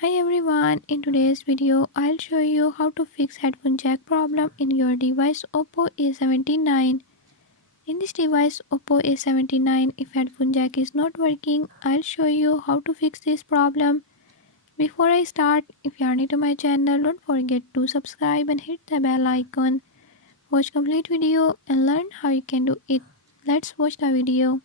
Hi everyone, in today's video I'll show you how to fix headphone jack problem in your device Oppo A79. In this device Oppo A79, if headphone jack is not working, I'll show you how to fix this problem. Before I start, if you are new to my channel, don't forget to subscribe and hit the bell icon. Watch complete video and learn how you can do it. Let's watch the video.